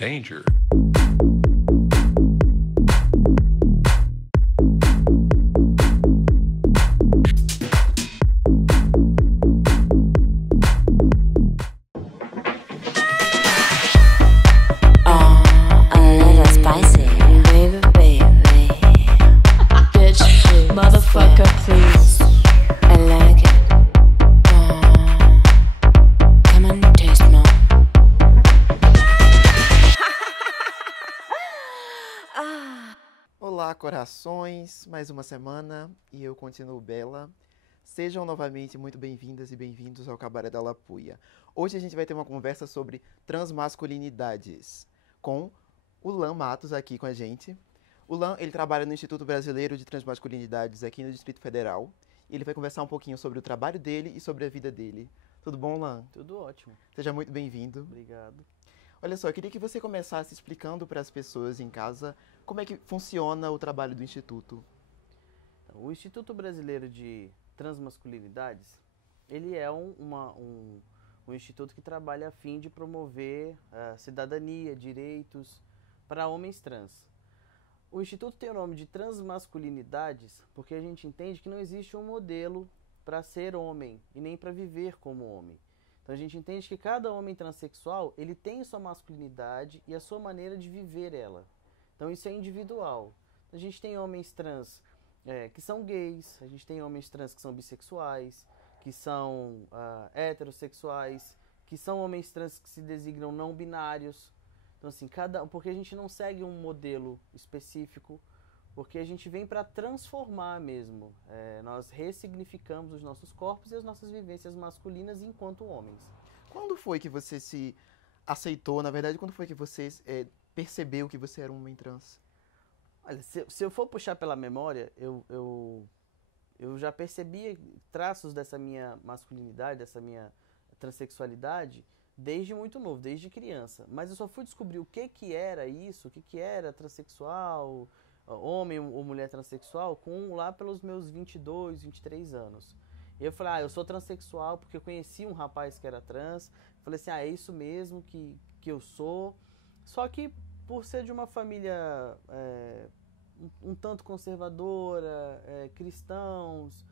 Danger. Olá, corações! Mais uma semana e eu continuo bela. Sejam novamente muito bem-vindas e bem-vindos ao Cabaré da Lapuia. Hoje a gente vai ter uma conversa sobre transmasculinidades com o Lan Matos aqui com a gente. O Lan, ele trabalha no Instituto Brasileiro de Transmasculinidades aqui no Distrito Federal. E ele vai conversar um pouquinho sobre o trabalho dele e sobre a vida dele. Tudo bom, Lan? Tudo ótimo. Seja muito bem-vindo. Obrigado. Olha só, eu queria que você começasse explicando para as pessoas em casa como é que funciona o trabalho do Instituto. O Instituto Brasileiro de Transmasculinidades, ele é um instituto que trabalha a fim de promover cidadania, direitos para homens trans. O Instituto tem o nome de Transmasculinidades porque a gente entende que não existe um modelo para ser homem e nem para viver como homem. Então a gente entende que cada homem transexual, ele tem sua masculinidade e a sua maneira de viver ela. Então isso é individual. A gente tem homens trans que são gays, a gente tem homens trans que são bissexuais, que são heterossexuais, que são homens trans que se designam não binários. Então assim, porque a gente não segue um modelo específico, porque a gente vem para transformar mesmo. Nós ressignificamos os nossos corpos e as nossas vivências masculinas enquanto homens. Quando foi que você se aceitou, na verdade, quando foi que você percebeu que você era um homem trans? Olha, se eu for puxar pela memória, eu já percebia traços dessa minha masculinidade, dessa minha transexualidade, desde muito novo, desde criança. Mas eu só fui descobrir o que era isso, o que era transexual, homem ou mulher transexual, lá pelos meus 22, 23 anos. E eu falei, eu sou transexual porque eu conheci um rapaz que era trans. Falei assim, é isso mesmo que eu sou. Só que por ser de uma família um tanto conservadora, cristãos,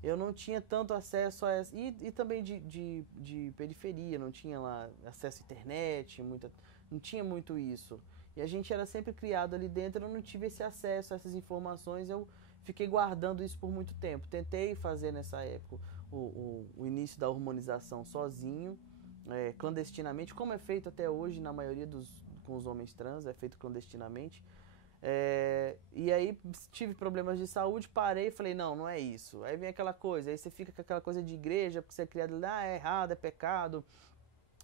eu não tinha tanto acesso a essa. E também de periferia, não tinha lá acesso à internet, não tinha muito isso. E a gente era sempre criado ali dentro, eu não tive esse acesso a essas informações, eu fiquei guardando isso por muito tempo. Tentei fazer nessa época o início da hormonização sozinho, clandestinamente, como é feito até hoje na maioria com os homens trans, é feito clandestinamente. E aí tive problemas de saúde, parei e falei, não é isso. Aí vem aquela coisa, aí você fica com aquela coisa de igreja, porque você é criado lá, é errado, é pecado,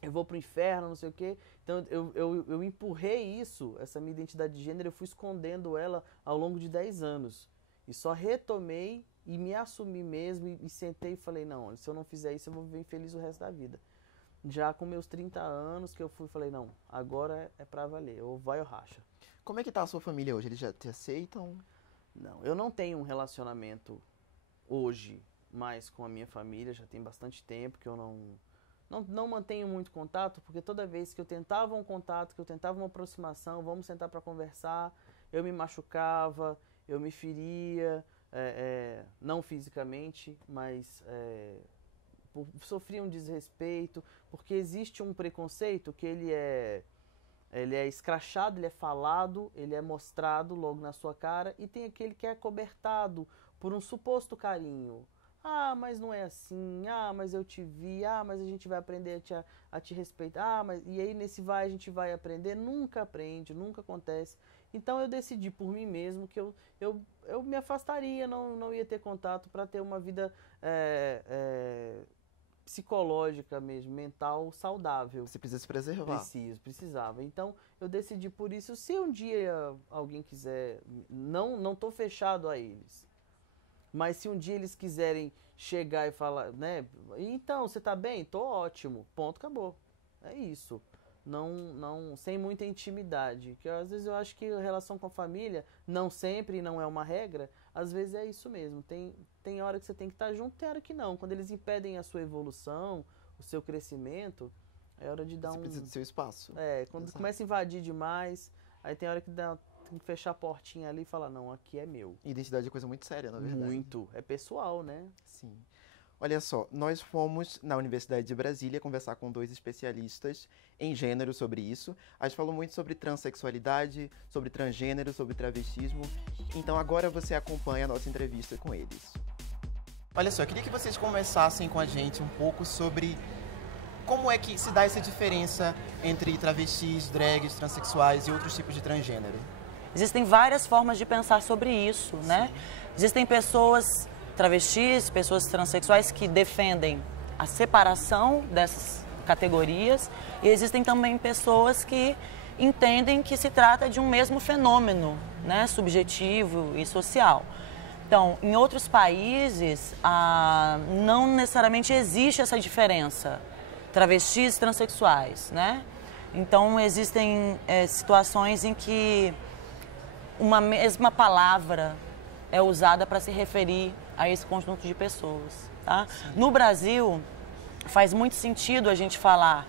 eu vou pro inferno, não sei o quê. Então eu empurrei isso, essa minha identidade de gênero, eu fui escondendo ela ao longo de 10 anos. E só retomei e me assumi mesmo e sentei e falei, não, se eu não fizer isso eu vou viver infeliz o resto da vida. Já com meus 30 anos que eu falei, não, agora é pra valer, ou vai ou racha. Como é que tá a sua família hoje? Eles já te aceitam? Não, eu não tenho um relacionamento hoje mais com a minha família, já tem bastante tempo que eu não mantenho muito contato, porque toda vez que eu tentava um contato, que eu tentava uma aproximação, vamos sentar para conversar, eu me machucava, eu me feria, não fisicamente, mas sofria um desrespeito, porque existe um preconceito que ele é escrachado, ele é falado, ele é mostrado logo na sua cara, e tem aquele que é acobertado por um suposto carinho. Mas não é assim, mas eu te vi, mas a gente vai aprender a te respeitar, e aí nesse a gente vai aprender, nunca aprende, nunca acontece. Então eu decidi por mim mesmo que eu me afastaria, não ia ter contato para ter uma vida psicológica mesmo, mental, saudável. Você precisa se preservar. Precisava. Então eu decidi por isso. Se um dia alguém quiser, não tô fechado a eles. Mas se um dia eles quiserem chegar e falar, né? Então, você tá bem? Tô ótimo. Ponto, acabou. É isso. Não, sem muita intimidade. Que às vezes eu acho que a relação com a família, não sempre, não é uma regra, às vezes é isso mesmo. Tem hora que você tem que estar junto, tem hora que não. Quando eles impedem a sua evolução, o seu crescimento, É hora de dar Você precisa do seu espaço. Quando Exato. começa a invadir demais, aí tem hora que tem que fechar a portinha ali e falar, não, aqui é meu. Identidade é coisa muito séria, na verdade. Muito. É pessoal, né? Sim. Olha só, nós fomos na Universidade de Brasília conversar com 2 especialistas em gênero sobre isso. A gente falou muito sobre transexualidade, sobre transgênero, sobre travestismo. Então agora você acompanha a nossa entrevista com eles. Olha só, eu queria que vocês conversassem com a gente um pouco sobre como é que se dá essa diferença entre travestis, drags, transexuais e outros tipos de transgênero. Existem várias formas de pensar sobre isso, né? Existem pessoas travestis, pessoas transexuais que defendem a separação dessas categorias e existem também pessoas que entendem que se trata de um mesmo fenômeno, né, subjetivo e social. Então, em outros países, não necessariamente existe essa diferença, travestis e transexuais, né? Então, existem situações em que uma mesma palavra é usada para se referir a esse conjunto de pessoas, tá? No Brasil, faz muito sentido a gente falar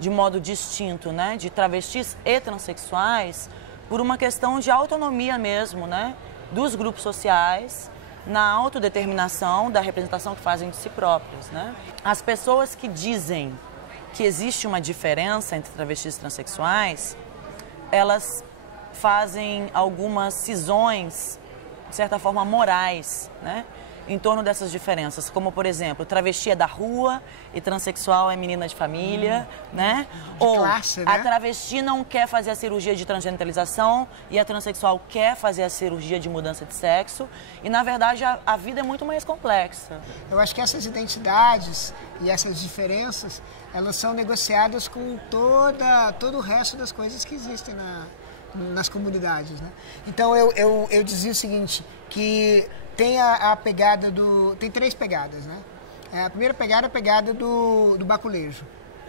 de modo distinto, né, de travestis e transexuais, por uma questão de autonomia mesmo, né, dos grupos sociais, na autodeterminação da representação que fazem de si próprios, né? As pessoas que dizem que existe uma diferença entre travestis e transexuais, elas fazem algumas cisões, de certa forma, morais, né, em torno dessas diferenças, como, por exemplo, travesti é da rua e transexual é menina de família, né? Ou classe, né? A travesti não quer fazer a cirurgia de transgenitalização e a transexual quer fazer a cirurgia de mudança de sexo. E, na verdade, a vida é muito mais complexa. Eu acho que essas identidades e essas diferenças, elas são negociadas com todo o resto das coisas que existem nas comunidades, né? Então, eu dizia o seguinte, que tem a pegada tem 3 pegadas, né? A primeira pegada é a pegada do baculejo,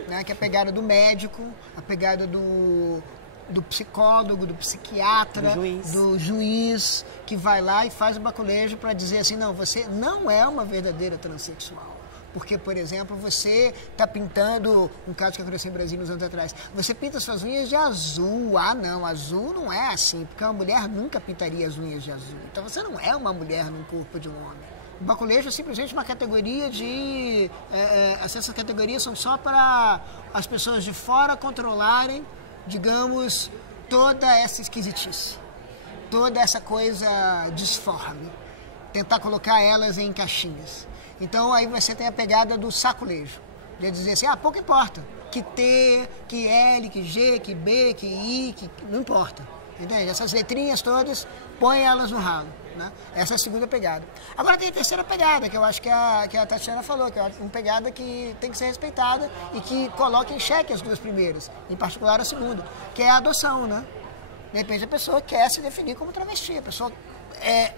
né? Que é a pegada do médico, a pegada do psicólogo, do psiquiatra, do juiz, que vai lá e faz o baculejo para dizer assim, não, você não é uma verdadeira transexual. Porque, por exemplo, você está pintando, um caso que aconteceu em Brasília uns anos atrás, você pinta suas unhas de azul. Ah, não, azul não é assim, porque uma mulher nunca pintaria as unhas de azul. Então você não é uma mulher num corpo de um homem. O baculejo é simplesmente uma categoria essas categorias são só para as pessoas de fora controlarem, digamos, toda essa esquisitice, toda essa coisa disforme, tentar colocar elas em caixinhas. Então, aí você tem a pegada do saculejo, de dizer assim, pouco importa, que T, que L, que G, que B, que I, que não importa, entende? Essas letrinhas todas, põe elas no ralo, né? Essa é a segunda pegada. Agora tem a terceira pegada, que eu acho que a Tatiana falou, que é uma pegada que tem que ser respeitada e que coloca em xeque as 2 primeiras, em particular a segunda, que é a adoção, né? De repente a pessoa quer se definir como travesti, a pessoa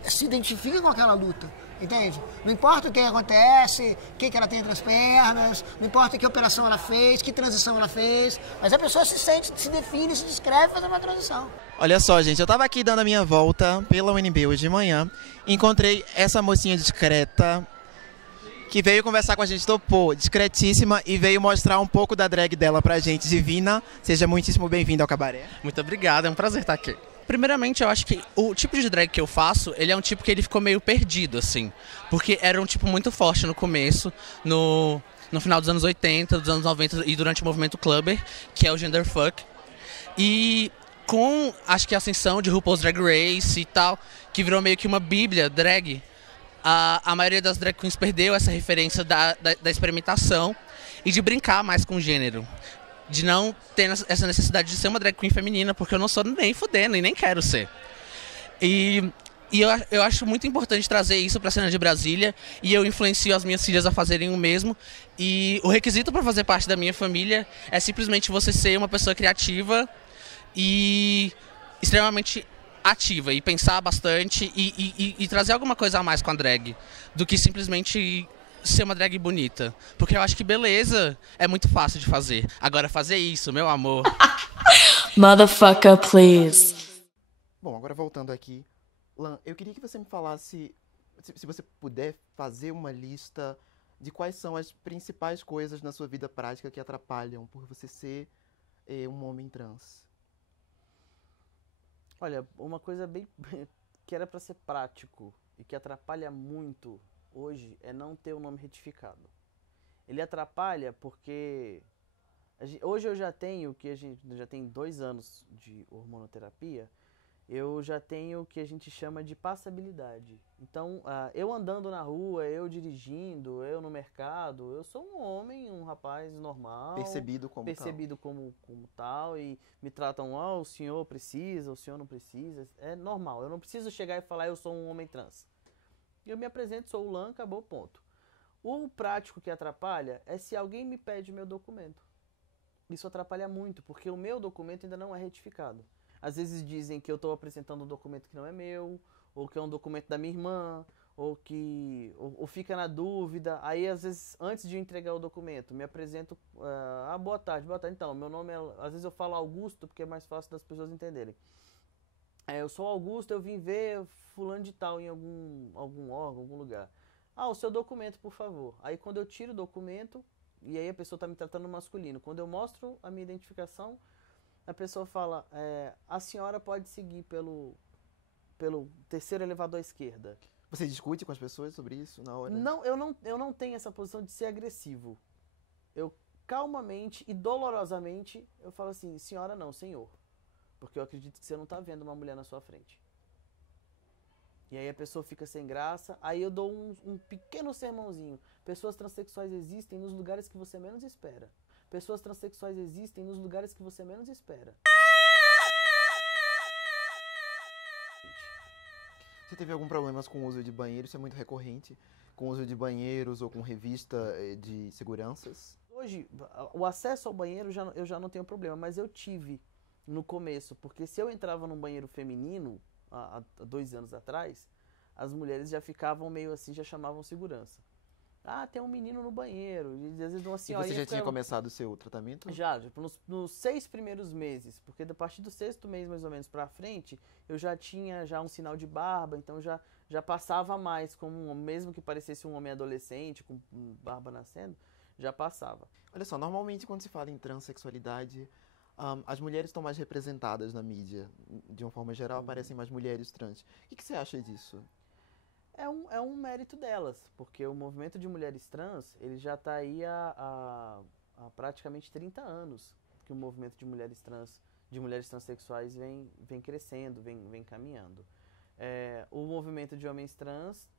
se identifica com aquela luta, entende? Não importa o que acontece, o que ela tem entre as pernas, não importa que operação ela fez, que transição ela fez, mas a pessoa se sente, se define, se descreve fazendo uma transição. Olha só, gente, eu tava aqui dando a minha volta pela UNB hoje de manhã, encontrei essa mocinha discreta que veio conversar com a gente, topou, discretíssima, e veio mostrar um pouco da drag dela pra gente. Divina, seja muitíssimo bem-vinda ao Cabaré. Muito obrigado, é um prazer estar aqui. Primeiramente, eu acho que o tipo de drag que eu faço, ele é um tipo que ele ficou meio perdido, assim. Porque era um tipo muito forte no começo, no final dos anos 80, dos anos 90 e durante o movimento clubber, que é o genderfuck. E com, acho que a ascensão de RuPaul's Drag Race e tal, que virou meio que uma bíblia drag, a maioria das drag queens perdeu essa referência da experimentação e de brincar mais com o gênero. De não ter essa necessidade de ser uma drag queen feminina, porque eu não sou nem fudendo e nem quero ser. E eu acho muito importante trazer isso para a cena de Brasília, e eu influencio as minhas filhas a fazerem o mesmo. E o requisito para fazer parte da minha família é simplesmente você ser uma pessoa criativa e extremamente ativa, e pensar bastante e trazer alguma coisa a mais com a drag, do que simplesmente ser uma drag bonita. Porque eu acho que beleza é muito fácil de fazer. Agora fazer isso, meu amor. Motherfucker, please. Bom, agora voltando aqui. Lan, eu queria que você me falasse, se você puder fazer uma lista de quais são as principais coisas na sua vida prática que atrapalham por você ser um homem trans. Olha, uma coisa bem que era para ser prático e que atrapalha muito hoje é não ter o nome retificado. Ele atrapalha porque hoje eu já tenho, já tem 2 anos de hormonoterapia, eu já tenho o que a gente chama de passabilidade. Então, eu andando na rua, eu dirigindo, eu no mercado, eu sou um homem, um rapaz normal. Percebido como tal. E me tratam, o senhor precisa, o senhor não precisa. É normal, eu não preciso chegar e falar, eu sou um homem trans. Eu me apresento, sou o Lan, acabou, ponto. O prático que atrapalha é se alguém me pede meu documento. Isso atrapalha muito, porque o meu documento ainda não é retificado. Às vezes dizem que eu estou apresentando um documento que não é meu, ou que é um documento da minha irmã, ou fica na dúvida. Aí, às vezes, antes de eu entregar o documento, me apresento, boa tarde. Então, meu nome é... Às vezes eu falo Augusto, porque é mais fácil das pessoas entenderem. Eu sou Augusto, eu vim ver fulano de tal em algum órgão, algum lugar. O seu documento, por favor. Aí, quando eu tiro o documento, e aí a pessoa está me tratando masculino, quando eu mostro a minha identificação, a pessoa fala, a senhora pode seguir pelo 3º elevador à esquerda. Você discute com as pessoas sobre isso na hora? Não, eu não tenho essa posição de ser agressivo. Eu calmamente e dolorosamente, eu falo assim, senhora não, senhor. Porque eu acredito que você não está vendo uma mulher na sua frente. E aí a pessoa fica sem graça, aí eu dou um pequeno sermãozinho. Pessoas transexuais existem nos lugares que você menos espera. Pessoas transexuais existem nos lugares que você menos espera. Você teve algum problema com o uso de banheiro? Isso é muito recorrente. Com o uso de banheiros ou com revista de seguranças? Hoje, o acesso ao banheiro eu já não tenho problema, mas eu tive no começo. Porque se eu entrava num banheiro feminino, há 2 anos atrás, as mulheres já ficavam meio assim, já chamavam segurança. Tem um menino no banheiro, e às vezes uma senhorinha... E você já tinha começado o seu tratamento? Já, nos 6 primeiros meses, porque a partir do 6º mês mais ou menos pra frente, eu já tinha um sinal de barba, então já passava mais, mesmo que parecesse um homem adolescente, com barba nascendo, já passava. Olha só, normalmente quando se fala em transexualidade, as mulheres estão mais representadas na mídia, de uma forma geral, aparecem mais mulheres trans. O que você acha disso? É um mérito delas, porque o movimento de mulheres trans, ele já está aí há praticamente 30 anos que o movimento de mulheres transexuais vem crescendo, vem caminhando. O movimento de homens trans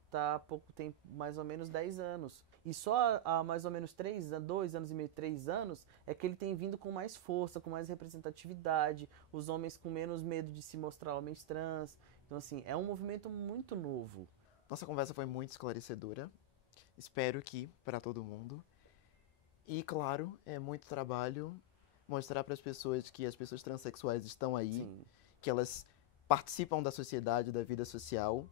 tem mais ou menos 10 anos. E só há mais ou menos 2 anos e meio, 3 anos, é que ele tem vindo com mais força, com mais representatividade, os homens com menos medo de se mostrar homens trans. Então, assim, é um movimento muito novo. Nossa conversa foi muito esclarecedora. Espero que para todo mundo. E, claro, é muito trabalho mostrar para as pessoas que as pessoas transexuais estão aí, sim, que elas participam da sociedade, da vida social,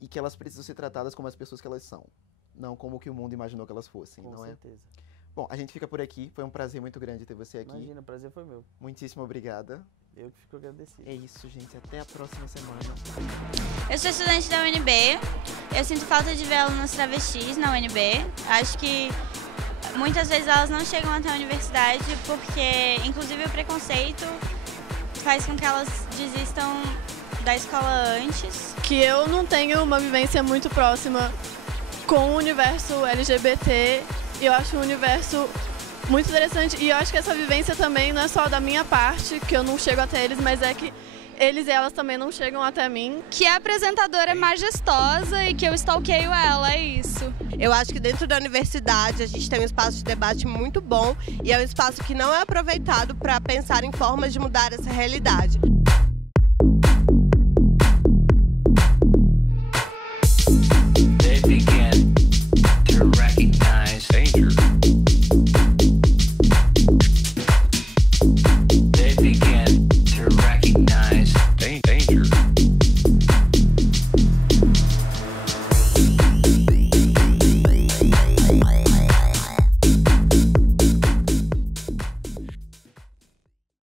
e que elas precisam ser tratadas como as pessoas que elas são, não como que o mundo imaginou que elas fossem, com não certeza. Bom, a gente fica por aqui. Foi um prazer muito grande ter você aqui. Imagina, o prazer foi meu. Muitíssimo obrigada. Eu que fico agradecido. É isso, gente. Até a próxima semana. Eu sou estudante da UNB. Eu sinto falta de ver alunas travestis na UNB. Acho que muitas vezes elas não chegam até a universidade porque, inclusive, o preconceito faz com que elas desistam da escola antes. Que eu não tenho uma vivência muito próxima com o universo LGBT. Eu acho o universo muito interessante e eu acho que essa vivência também não é só da minha parte, que eu não chego até eles, mas é que eles e elas também não chegam até mim. Que a apresentadora é majestosa e que eu stalkeio ela, é isso. Eu acho que dentro da universidade a gente tem um espaço de debate muito bom e é um espaço que não é aproveitado para pensar em formas de mudar essa realidade.